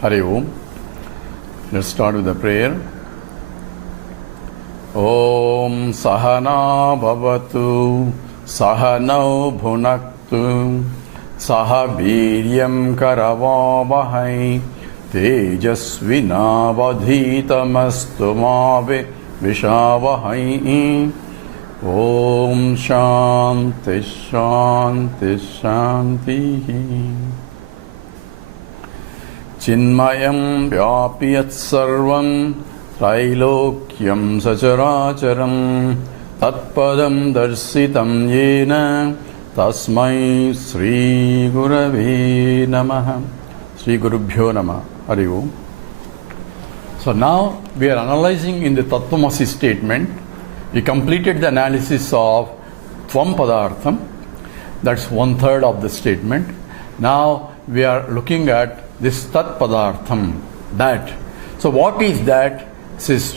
Hari Om. Let's start with the prayer. Om Sahana Bhavatu Sahanau Bhunaktu Saha Viryam Karavavahai Tejasvinavadhitamastu Mave Vishavahai. Om Shanti Shanti Shanti. Chinmayam Vyapiyat Sarvam Trailokyam Sacharacharam Tatpadam Darsitam Yena Tasmai Sri Gurave Namaha. Sri Gurubhyo Namaha. Hari Om. So now we are analyzing in the Tattvamasi statement. We completed the analysis of Tvam Padartham. That's 1/3 of the statement. Now we are looking at this Tat Padartham. That. So what is that? This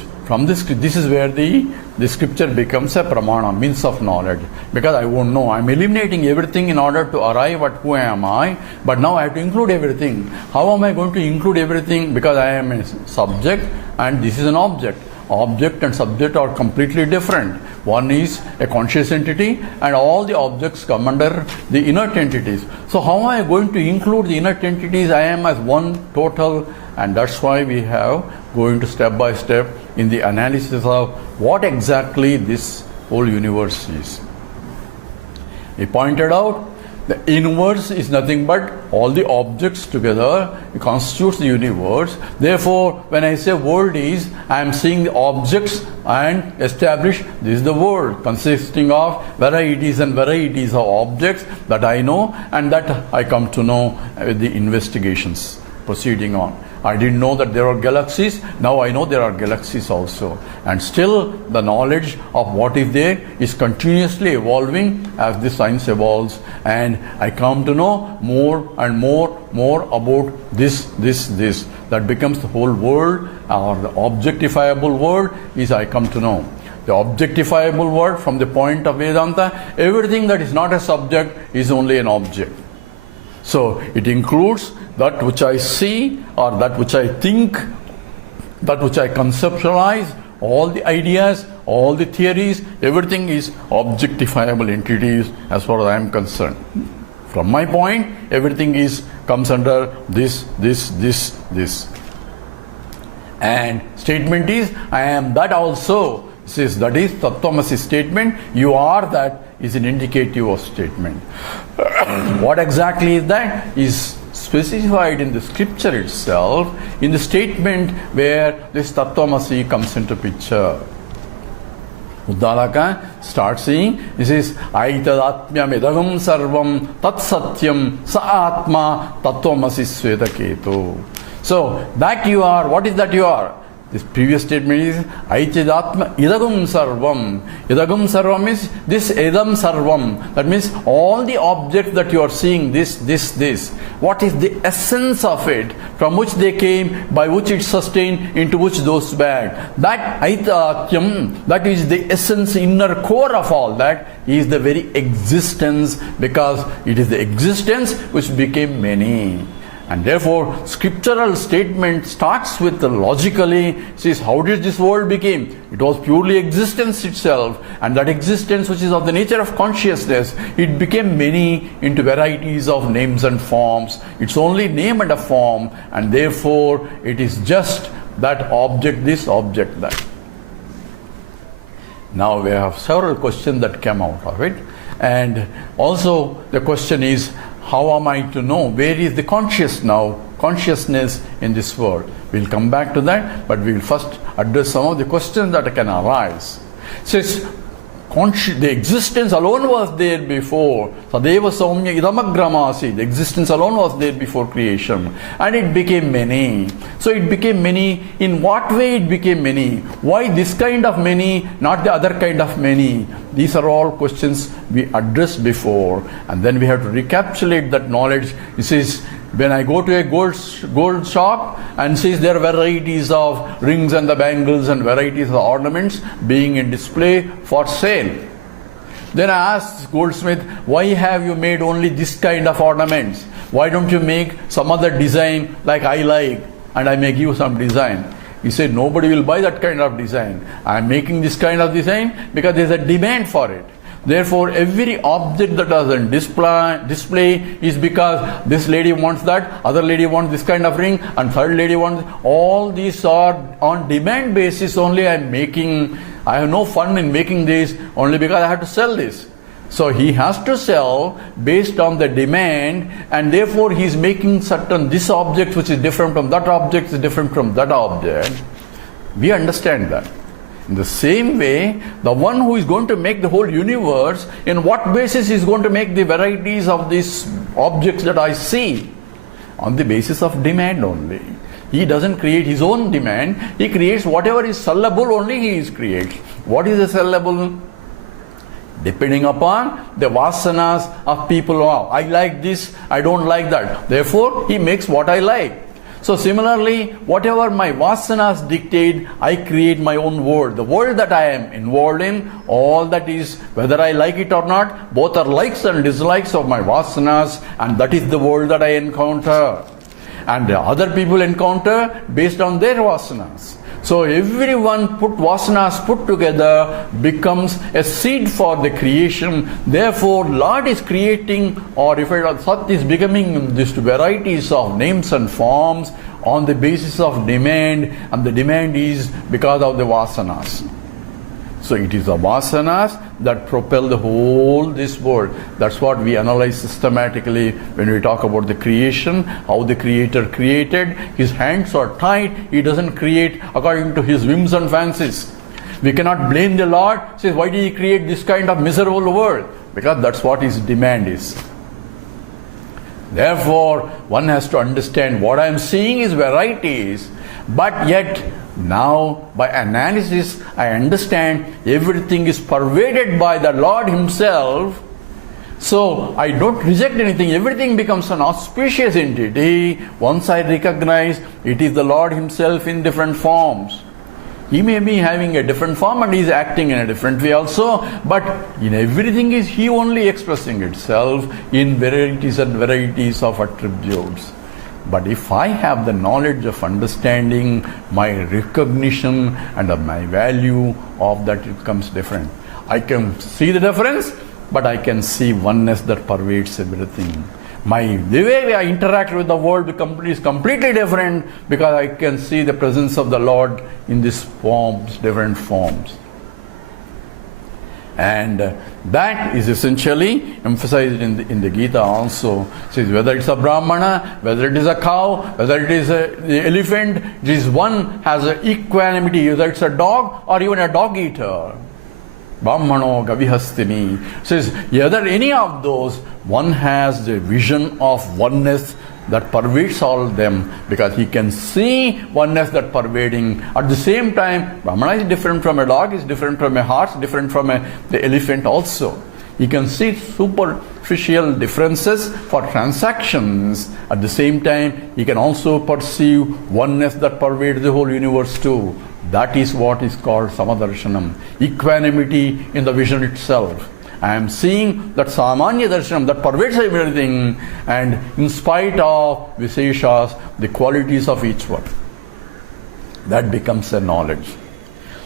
is where the scripture becomes a pramana, means of knowledge. Because I won't know. I'm eliminating everything in order to arrive at who am I. But now I have to include everything. How am I going to include everything? Because I am a subject and this is an object. Object and subject are completely different. One is a conscious entity and all the objects come under the inert entities. So how am I going to include the inert entities? I am as one total, and that's why we have going to step by step in the analysis of what exactly this whole universe is. He pointed out the universe is nothing but all the objects together constitutes the universe. Therefore, when I say world is, I am seeing the objects and establish this is the world consisting of varieties and varieties of objects that I know and that I come to know with the investigations proceeding on. I didn't know that there are galaxies. Now I know there are galaxies also. And still the knowledge of what is there is continuously evolving as the science evolves. And I come to know more and more about this. That becomes the whole world, or the objectifiable world is I come to know. The objectifiable world from the point of Vedanta, everything that is not a subject is only an object. So it includes that which I see or that which I think, that which I conceptualize, all the ideas, all the theories, everything is objectifiable entities as far as I am concerned. From my point, everything comes under this. And statement is, I am that also. Says that is Tattvamasi statement. You are that is an indicative of statement. What exactly is that? Is specified in the scripture itself, in the statement where this Tattvamasi comes into picture. Uddalaka starts saying, he says, Aitadatmyam idagam sarvam tat satyam sa atma Tattvamasi svetaketu. So that you are, what is that you are? This previous statement is Aichidatma idagam sarvam. Idagam sarvam is this edam sarvam. That means all the objects that you are seeing, this. What is the essence of it? From which they came, by which it sustained, into which those back. That Aitatyam, that is the essence, inner core of all that, is the very existence, because it is the existence which became many. And therefore, scriptural statement starts with the logically, says, how did this world become? It was purely existence itself. And that existence, which is of the nature of consciousness, it became many into varieties of names and forms. It's only name and a form. And therefore, it is just that object this, object that. Now we have several questions that came out of it. And also the question is, how am I to know where is the consciousness in this world? We'll come back to that, but we will first address some of the questions that can arise. Says, the existence alone was there before. Sadeva Saumya Idamagramasi. The existence alone was there before creation. And it became many. So it became many. In what way it became many? Why this kind of many, not the other kind of many? These are all questions we addressed before. And then we have to recapitulate that knowledge. It says, when I go to a gold shop and sees there are varieties of rings and the bangles and varieties of ornaments being in display for sale. Then I asked goldsmith, why have you made only this kind of ornaments? Why don't you make some other design like I like, and I may give some design? He said, nobody will buy that kind of design. I am making this kind of design because there is a demand for it. Therefore, every object that is on display is because this lady wants that, other lady wants this kind of ring, and third lady wants. All these are on demand basis only. I am making. I have no fun in making this only because I have to sell this. So he has to sell based on the demand, and therefore he is making certain this object which is different from that object is different from that object. We understand that. In the same way, the one who is going to make the whole universe, in what basis is going to make the varieties of these objects that I see? On the basis of demand only. He doesn't create his own demand. He creates whatever is sellable only he creates. What is the sellable? Depending upon the vasanas of people. Oh, I like this, I don't like that. Therefore, he makes what I like. So similarly, whatever my vasanas dictate, I create my own world. The world that I am involved in, all that is, whether I like it or not, both are likes and dislikes of my vasanas, and that is the world that I encounter. And the other people encounter based on their vasanas. So everyone vasanas put together becomes a seed for the creation. Therefore, Lord is creating, or if Sat is becoming these varieties of names and forms on the basis of demand, and the demand is because of the vasanas. So it is the vasanas that propel the whole this world. That's what we analyze systematically when we talk about the creation, how the Creator created. His hands are tied. He doesn't create according to his whims and fancies. We cannot blame the Lord. Says, why did he create this kind of miserable world? Because that's what his demand is. Therefore, one has to understand what I am seeing is varieties, but yet now by analysis I understand everything is pervaded by the Lord himself. So I don't reject anything. Everything becomes an auspicious entity once I recognize it is the Lord himself in different forms. He may be having a different form and he is acting in a different way also, but in everything is he only expressing itself in varieties and varieties of attributes. But if I have the knowledge of understanding, my recognition and my value of that, it becomes different. I can see the difference, but I can see oneness that pervades everything. The way I interact with the world is completely different because I can see the presence of the Lord in these forms, different forms. And that is essentially emphasized in the Gita also. It says whether it's a Brahmana, whether it is a cow, whether it is the elephant, this one has an equanimity, whether it's a dog or even a dog eater. Brahmano Gavihastini says whether any of those, one has the vision of oneness that pervades all of them, because he can see oneness that pervading. At the same time, Brahmana is different from a dog, is different from a horse, different from the elephant also. He can see superficial differences for transactions. At the same time, he can also perceive oneness that pervades the whole universe too. That is what is called Samadarshanam, equanimity in the vision itself. I am seeing that Samanya Darshanam that pervades everything, and in spite of Viseshas, the qualities of each one. That becomes a knowledge.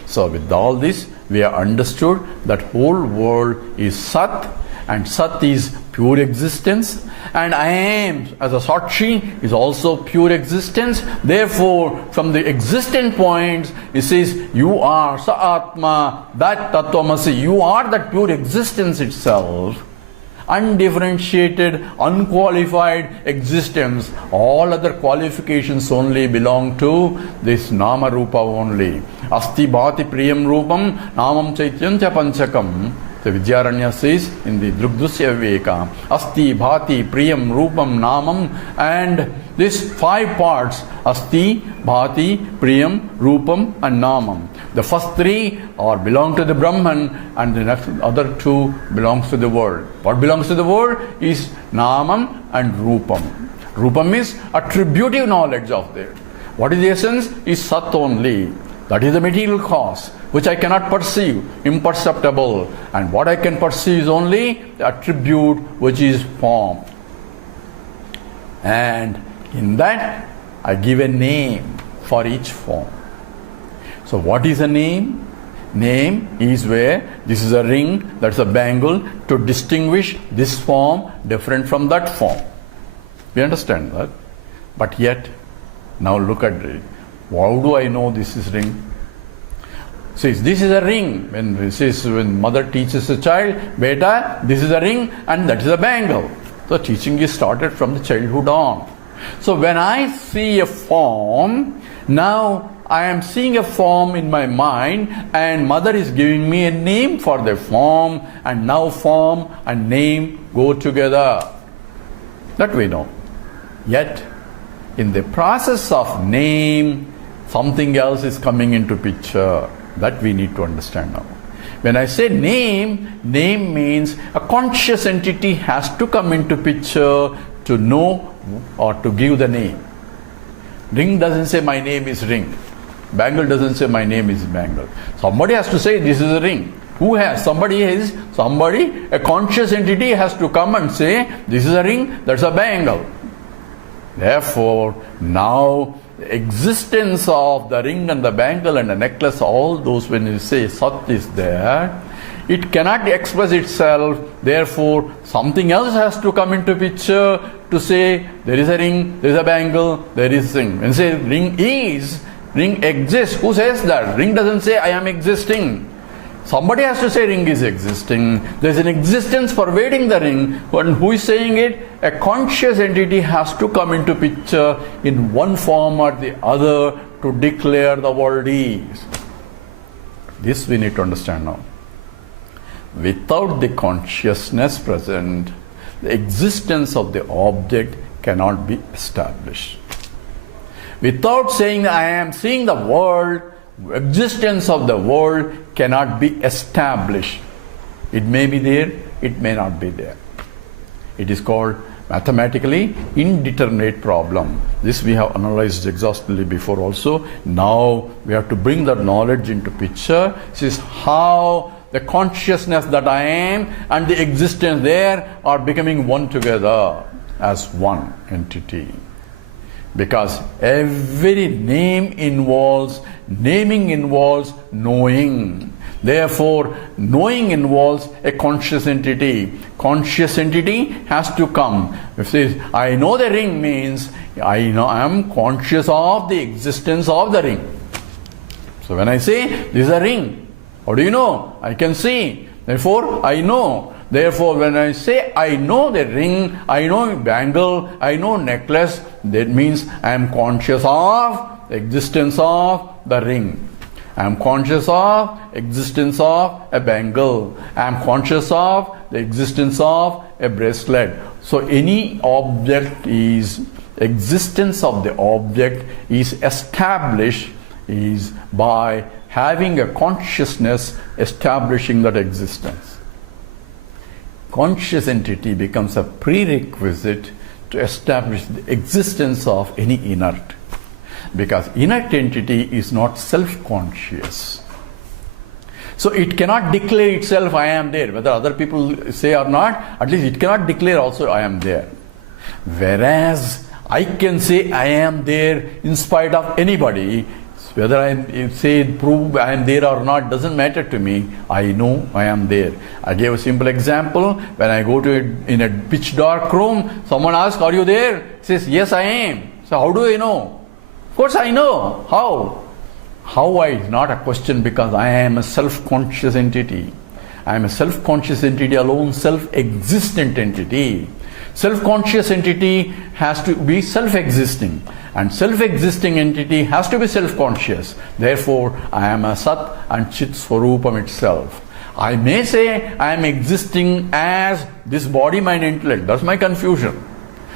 So with all this, we have understood that whole world is Sat, and Sat is pure existence, and I am as a Sakshi is also pure existence. Therefore, from the existent points, it says you are Sa Atma, that Tattvamasi, you are that pure existence itself. Undifferentiated, unqualified existence. All other qualifications only belong to this Nama Rupa only. Asti Bhati Priyam Rupam Namam Chaitanya Panchakam. The Vidyaranya says in the Drugdusya Viveka, Asti Bhati Priyam Rupam Namam, and these 5 parts, Asti, Bhati, Priyam, Rupam and Namam. The first 3 belong to the Brahman, and the next other 2 belongs to the world. What belongs to the world is Namam and Rupam. Rupam is attributive knowledge of that. What is the essence? Is Sat only. That is the material cause, which I cannot perceive, imperceptible. And what I can perceive is only the attribute which is form. And in that, I give a name for each form. So what is a name? Name is where this is a ring, that's a bangle, to distinguish this form different from that form. We understand that? But yet, now look at it. How do I know this is ring? See, this is a ring. When mother teaches a child, beta, this is a ring and that is a bangle. So teaching is started from the childhood on. So when I see a form, now I am seeing a form in my mind and mother is giving me a name for the form, and now form and name go together. That we know. Yet, in the process of name, something else is coming into picture. That we need to understand now. When I say name, name means a conscious entity has to come into picture to know or to give the name. Ring doesn't say my name is ring. Bangle doesn't say my name is bangle. Somebody has to say this is a ring. Who has? Somebody, a conscious entity has to come and say this is a ring, that's a bangle. Therefore, now the existence of the ring and the bangle and the necklace, all those, when you say Sat is there, it cannot express itself. Therefore, something else has to come into picture to say there is a ring, there is a bangle, there is a ring. When you say ring exists, who says that? Ring doesn't say I am existing. Somebody has to say ring is existing. There is an existence pervading the ring. But who is saying it? A conscious entity has to come into picture in one form or the other to declare the world is. This we need to understand now. Without the consciousness present, the existence of the object cannot be established. Without saying I am seeing the world, existence of the world cannot be established. It may be there, it may not be there. It is called mathematically indeterminate problem. This we have analyzed exhaustively before also. Now we have to bring that knowledge into picture. This is how the consciousness that I am and the existence there are becoming one together as one entity. Because every naming involves knowing. Therefore, knowing involves a conscious entity. Conscious entity has to come. If it says, I know the ring means I am conscious of the existence of the ring. So when I say this is a ring, how do you know? I can see. Therefore, I know. Therefore, when I say I know the ring, I know bangle, I know necklace, that means I am conscious of the existence of the ring. I am conscious of existence of a bangle. I am conscious of the existence of a bracelet. So any object is, existence of the object is established is by having a consciousness establishing that existence. Conscious entity becomes a prerequisite to establish the existence of any inert. Because inert entity is not self-conscious. So it cannot declare itself I am there. Whether other people say or not, at least it cannot declare also I am there. Whereas I can say I am there in spite of anybody. Whether I say, prove I am there or not, doesn't matter to me. I know I am there. I gave a simple example. When I go to in a pitch dark room, someone asks, are you there? Says, yes, I am. So how do I know? Of course I know. How? How is not a question, because I am a self-conscious entity. I am a self-conscious entity alone, self-existent entity. Self-conscious entity has to be self-existing. And self-existing entity has to be self-conscious. Therefore, I am a Sat and Chit Swarupam itself. I may say I am existing as this body, mind, intellect. That's my confusion.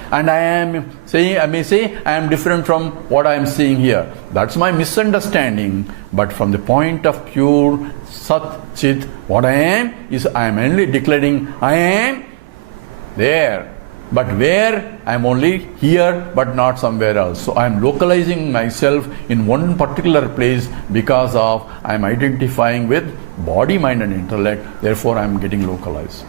And I may say I am different from what I am seeing here. That's my misunderstanding. But from the point of pure Sat Chit, what I am is I am only declaring I am there. But where? I am only here but not somewhere else. So I am localizing myself in one particular place because of I am identifying with body, mind and intellect. Therefore I am getting localized.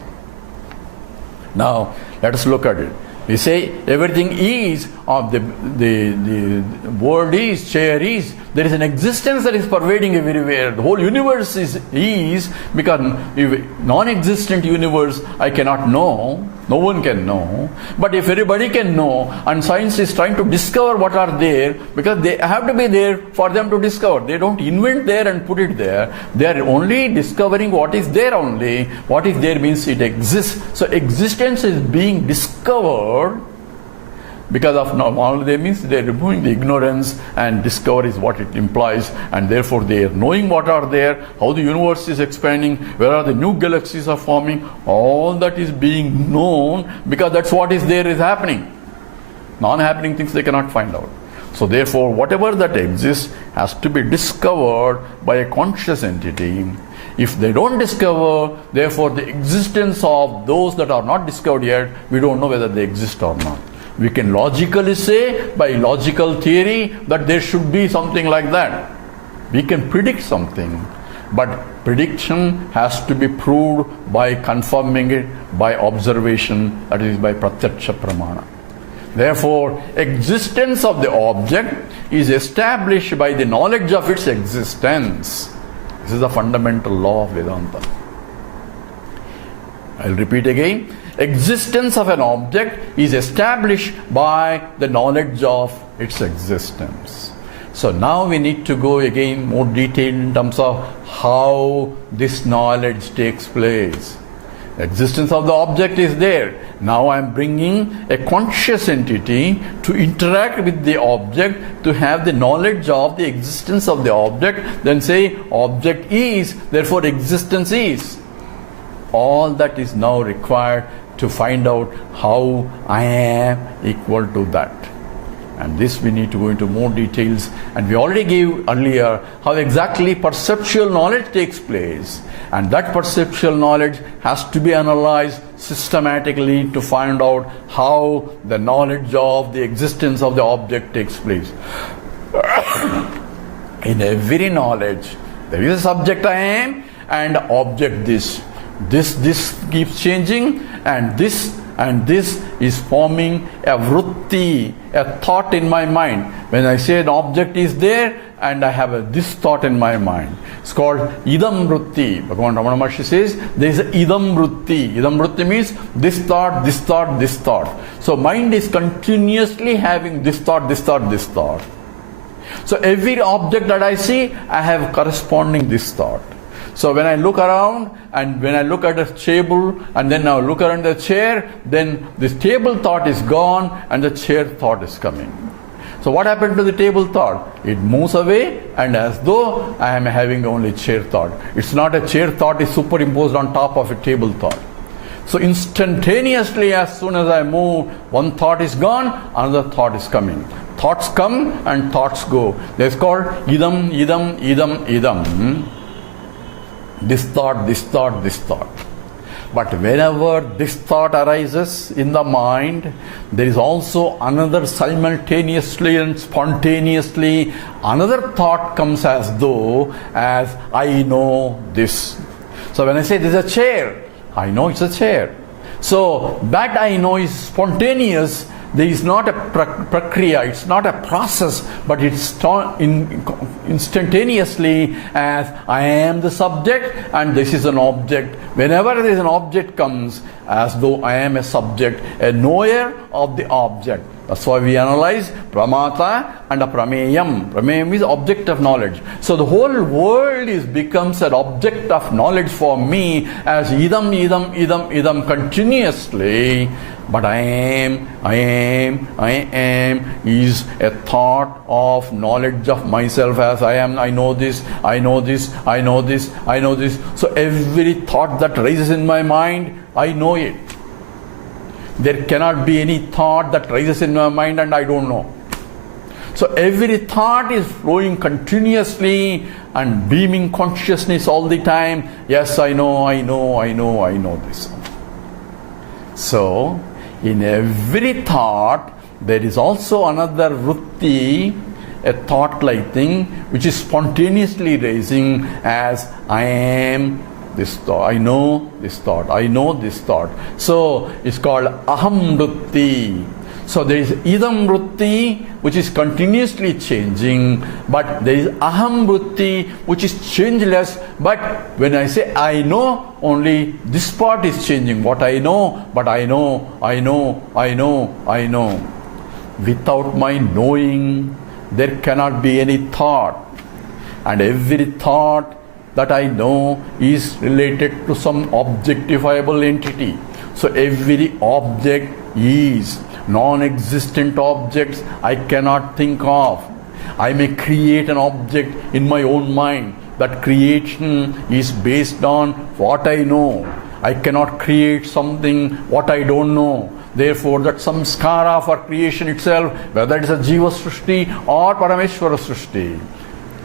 Now let us look at it. We say everything is, of the world is, chair is. There is an existence that is pervading everywhere. The whole universe is because if non-existent universe I cannot know. No one can know. But if everybody can know, and science is trying to discover what are there, because they have to be there for them to discover. They don't invent there and put it there. They are only discovering what is there only. What is there means it exists. So existence is being discovered because of all they means they are removing the ignorance, and discover is what it implies, and therefore they are knowing what are there, how the universe is expanding, where are the new galaxies are forming. All that is being known because that's what is there is happening. Non-happening things they cannot find out. So therefore whatever that exists has to be discovered by a conscious entity. If they don't discover, therefore the existence of those that are not discovered yet, we don't know whether they exist or not. We can logically say by logical theory that there should be something like that. We can predict something, but prediction has to be proved by confirming it by observation, that is by pratyaksha pramana. Therefore, existence of the object is established by the knowledge of its existence. This is the fundamental law of Vedanta. I'll repeat again. Existence of an object is established by the knowledge of its existence. So now we need to go again more detailed in terms of how this knowledge takes place. Existence of the object is there. Now I am bringing a conscious entity to interact with the object, to have the knowledge of the existence of the object, then say object is, therefore existence is. All that is now required to find out how I am equal to that. And this we need to go into more details. And we already gave earlier how exactly perceptual knowledge takes place. And that perceptual knowledge has to be analyzed systematically to find out how the knowledge of the existence of the object takes place. In every knowledge, there is a subject I am and object this. This keeps changing, and this is forming a vritti, a thought in my mind. When I say an object is there and I have this thought in my mind, it's called idam vritti. Bhagavan Ramana Maharshi says there is a idam vritti. Idam vritti means this thought, this thought, this thought. So mind is continuously having this thought, this thought, this thought. So every object that I see, I have corresponding this thought. So when I look around and when I look at a table and then now look around the chair, then this table thought is gone and the chair thought is coming. So what happened to the table thought? It moves away, and as though I am having only chair thought. It's not a chair thought is superimposed on top of a table thought. So instantaneously, as soon as I move, one thought is gone, another thought is coming. Thoughts come and thoughts go. That's called idam, idam, idam, idam. This thought, this thought, this thought. But whenever this thought arises in the mind, there is also another simultaneously and spontaneously, another thought comes as though as I know this. So when I say this is a chair, I know it's a chair. So that I know is spontaneous. There is not a prakriya, it's not a process, but it's instantaneously as I am the subject and this is an object. Whenever there is an object comes, as though I am a subject, a knower of the object. That's why we analyze pramata and a prameyam. Prameyam is object of knowledge. So the whole world becomes an object of knowledge for me as idam, idam, idam, idam continuously. But I am is a thought of knowledge of myself as I am. I know this, I know this, I know this, I know this. So every thought that rises in my mind, I know it. There cannot be any thought that rises in my mind and I don't know. So every thought is flowing continuously and beaming consciousness all the time. Yes, I know this. So in every thought, there is also another vritti, a thought-like thing, which is spontaneously raising as I am this thought, I know this thought, I know this thought. So it's called aham vritti. So there is idam vritti, which is continuously changing, but there is aham vritti, which is changeless. But when I say I know, only this part is changing. What I know, but I know. Without my knowing, there cannot be any thought. And every thought that I know is related to some objectifiable entity. So every object is non-existent objects I cannot think of. I may create an object in my own mind. That creation is based on what I know. I cannot create something what I don't know. Therefore, that samskara for creation itself, whether it is a Jiva Srishti or Parameshwara Srishti,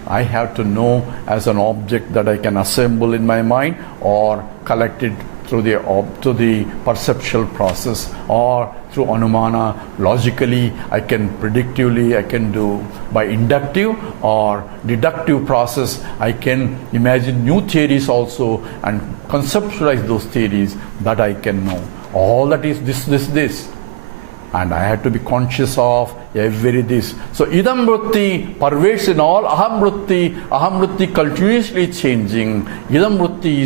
I have to know as an object that I can assemble in my mind or collect it through the perceptual process or through anumana. Logically, I can predictively, I can do by inductive or deductive process. I can imagine new theories also and conceptualize those theories that I can know. All that is this. And I have to be conscious of every this. So idam vritti pervades in all. Aham vritti continuously changing. Idam vritti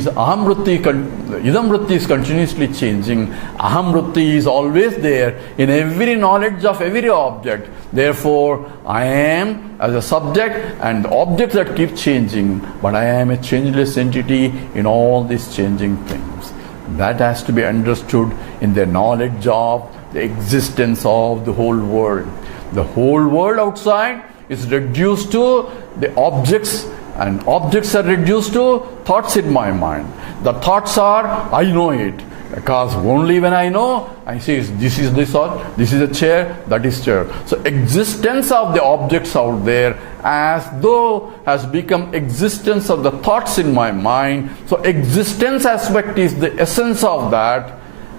is continuously changing. Aham vritti is always there in every knowledge of every object. Therefore, I am as a subject and objects that keep changing, but I am a changeless entity in all these changing things. That has to be understood in the knowledge of the existence of the whole world. The whole world outside is reduced to the objects, and objects are reduced to thoughts in my mind. The thoughts are, I know it, because only when I know, I say this is this thought, this is a chair, that is chair. So existence of the objects out there as though has become existence of the thoughts in my mind. So existence aspect is the essence of that,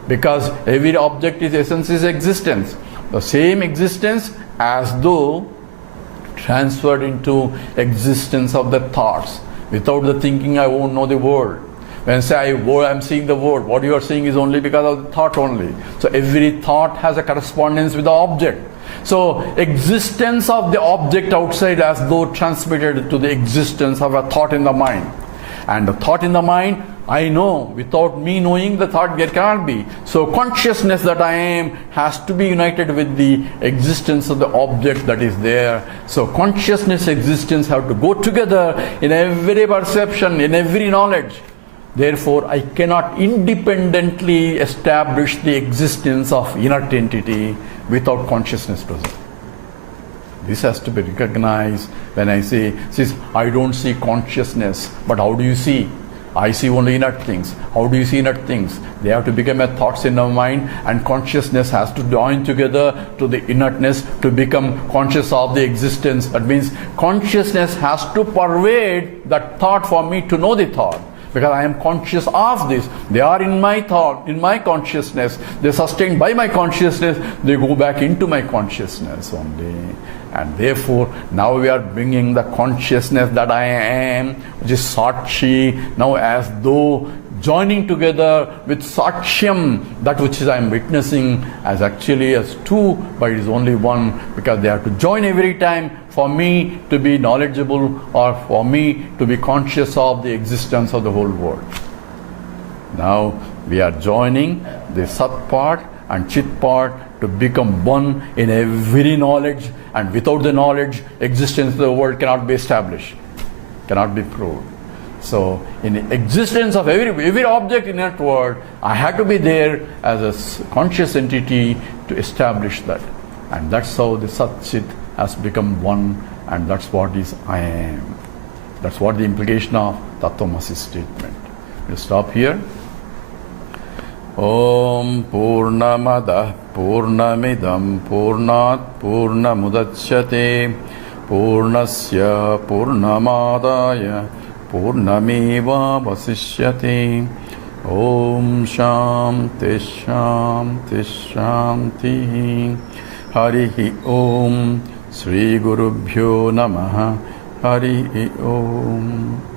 because every object is essence is existence. The same existence as though transferred into existence of the thoughts. Without the thinking, I won't know the world. When I say I'm seeing the world, what you are seeing is only because of the thought only. So every thought has a correspondence with the object. So existence of the object outside as though transmitted to the existence of a thought in the mind. And the thought in the mind, I know. Without me knowing the thought, there cannot be. So consciousness that I am has to be united with the existence of the object that is there. So consciousness, existence have to go together in every perception, in every knowledge. Therefore, I cannot independently establish the existence of inert entity without consciousness present. This has to be recognized when I say, I don't see consciousness, but how do you see? I see only inert things. How do you see inert things? They have to become a thoughts in our mind, and consciousness has to join together to the inertness to become conscious of the existence. That means consciousness has to pervade that thought for me to know the thought. Because I am conscious of this. They are in my thought, in my consciousness. They are sustained by my consciousness. They go back into my consciousness only. And therefore, now we are bringing the consciousness that I am, which is Sakshi, now as though joining together with Sakshyam, that which is I am witnessing, as actually as two, but it is only one, because they have to join every time for me to be knowledgeable or for me to be conscious of the existence of the whole world. Now we are joining the Sat part and Chit part to become one in every knowledge, and without the knowledge, existence of the world cannot be established, cannot be proved. So in the existence of every object in that world, I have to be there as a conscious entity to establish that. And that's how the Sat Chit has become one, and that's what is I am. That's what the implication of Tattvamasi statement. We'll stop here. Om Purnamada Purnamidam Purnat Purnamudachyate Purnasya Purnamadaya Purnameva Vasishyate Om Shanti Shanti Shanti. Harihi Om. Shri Gurubhyo Namaha. Harihi Om.